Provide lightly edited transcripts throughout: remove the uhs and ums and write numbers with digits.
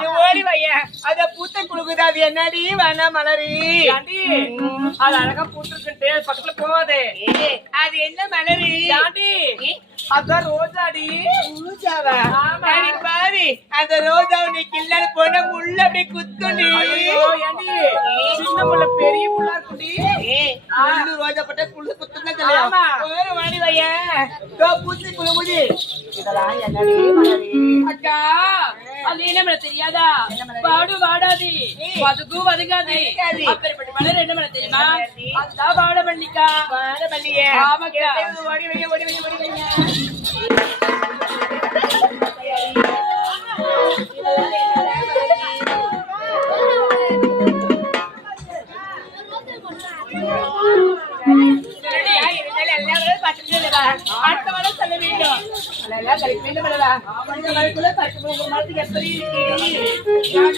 நீ ஓடி வைய அத பூத்த குழுகுது அது என்னடி வேணா மலரி அது அழகா பூத்துருக்குன்ட்டு பக்கத்துல போவாதே அது என்ன மலரி அதான் ரோஜாடி ரோஜாவா பாரு அந்த ரோஜாவை நீ கிள்ளல போன முள்ள அப்படியே குத்துடி சின்ன முள்ள பெரிய முள்ளா இருக்குடி ரோஜா பட்ட குள்ளு குத்துனா தெரியும் ஒரு வாடி வைய பூச்சி குழுகுது இதெல்லாம் என்னடி மலரி அக்கா அது என்ன தெரியாதா வாடு வாடாது வதுக்கும் வதுக்காது அப்பேற்பட்ட மலர் என்ன பண்ண தெரியுமா அதுதான் வாட மல்லிக்கா வாட மல்லியே ஆமாக்கா ஓடி வைய ஓடி வைய ஓடி வைய அடுத்த மலை சொல்ல வேண்டும் அதெல்லாம் கழிக்க வேண்டும் அல்லவா அந்த மலைக்குள்ள 10 மரத்துக்கு எப்படி இருக்கு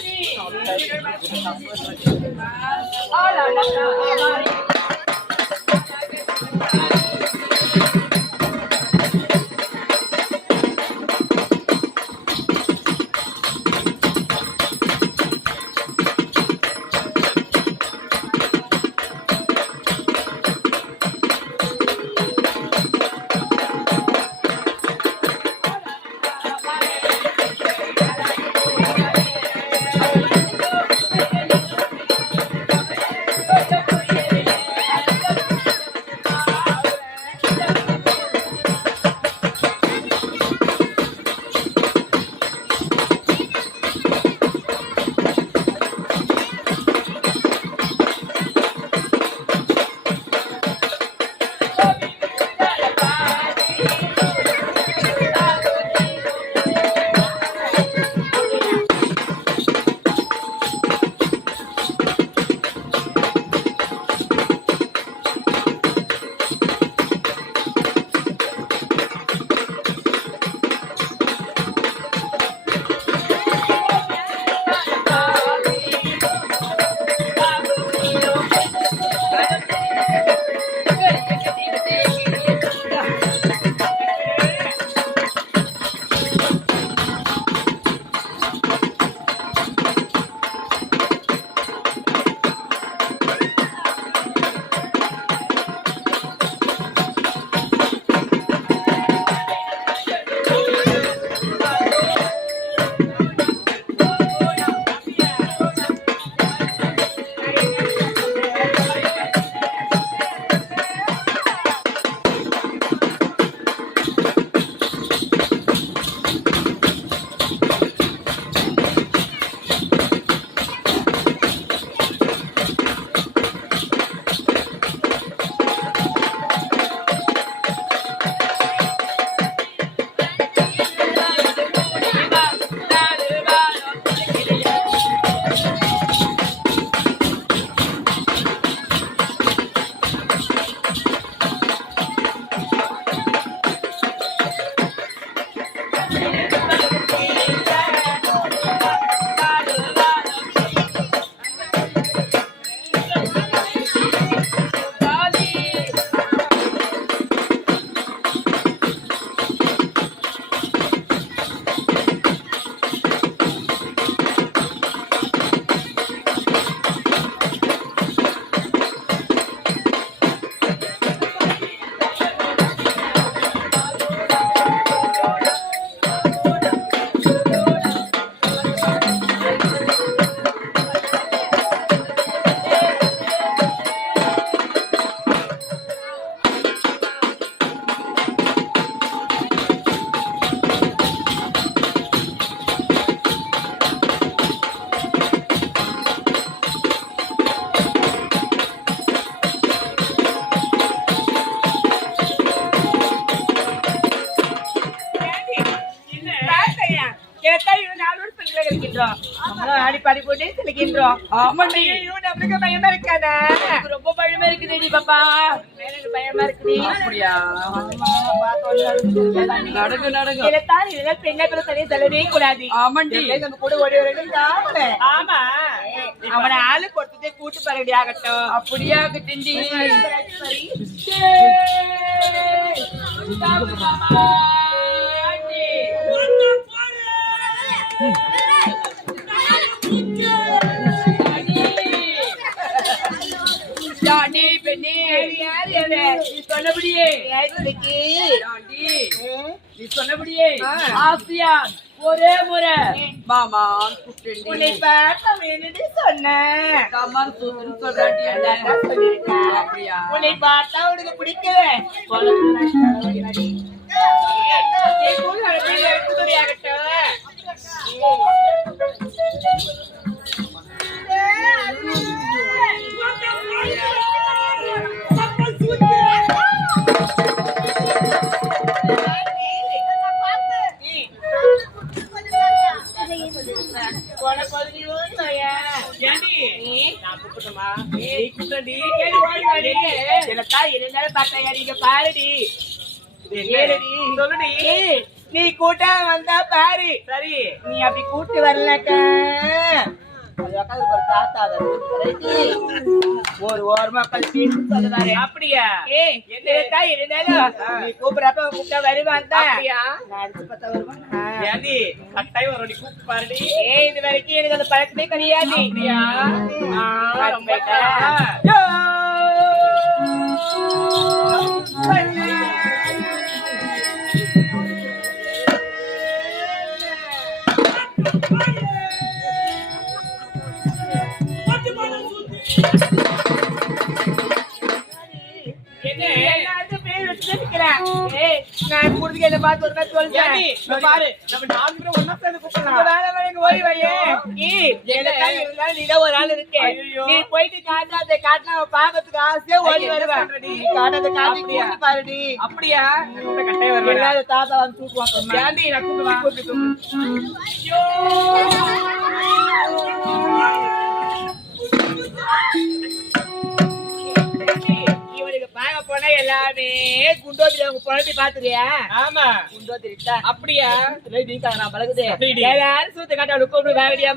ஆடிப்பாடி போட்டு செலுக்கின்றோம். பயமா இருக்காதா? ரொம்ப பயமா இருக்குது பாப்பா. பயமா இருக்குது. அப்படியா? நடங்க நடங்க. இதெல்லாம் பெண்ணை பிற தனியை செல்லவே கூடாது. ஆமாண்டி. நம்ம கூட ஓடி வரணும். ஆமா. அவனை ஆளு கொடுத்ததே கூட்டு பரடி ஆகட்டும். அப்படியே ஆகட்டுண்டி. ஏண்டி? யாரு அது? நீ சொன்னபடியே யாருக்கு? ஏண்டி? நீ சொன்னபடியே ஆசியா ஒரே முறை மாமான் கூப்பிட்டு உன்னை பார்த்த வேணும்னு சொன்னேன். கம்மான் சூப்பர்னு சொல்றாண்டி. அதான் சொல்லியிருக்கேன். அப்படியா? உன்னை பார்த்தா உனக்கு பிடிக்கல. நீ கூட்டா வந்தா பாரு. சரி, நீ அப்படி கூட்டு வரலக்கா ஒரு ஓரமா சொல்லுவாரு. அப்படியா? இருந்தாலும் நீ கூப்பிடறப்ப கூப்பிட்டா வருவான் தான். நான் அடிச்சு பார்த்தா வருவான். கட்டாயம் வரும். நீ கூப்பிட்டு பாருடி. இது வரைக்கும் எனக்கு அந்த பழக்கமே கிடையாது. நான் குடுத்துக்க என்ன பார்த்து ஒரு கத்து சொல்றேன். பாரு, நம்ம 4 பேரும் ஒண்ணா சேர்ந்து கூப்பிடலாம். வேலை வேலைக்கு ஓடி வையே. இருந்தாலும் நீ தான் ஒரு ஆள் இருக்கே. நீ போயிட்டு காட்டாத காட்டினா பாக்கிறதுக்கு ஆசையா ஓடி வருவேன். நீ காட்டாத காட்டி கூட்டி பாருடி. அப்படியா? கட்டாயம் வருவேன். தாத்தா வந்து தூக்குவாங்க. ஏண்டி நான் கூப்பிடுவேன். ஐயோ, இவனுக்கு பார்க்க போனா எல்லாமே குண்டோத்திரி அவங்க குழந்தை பாத்துறியா? ஆமா, குண்டோத்திரி தான். அப்படியா? நான் பழகுது. எல்லாரும் சூத்த காட்ட கூப்பிடு வேலையா.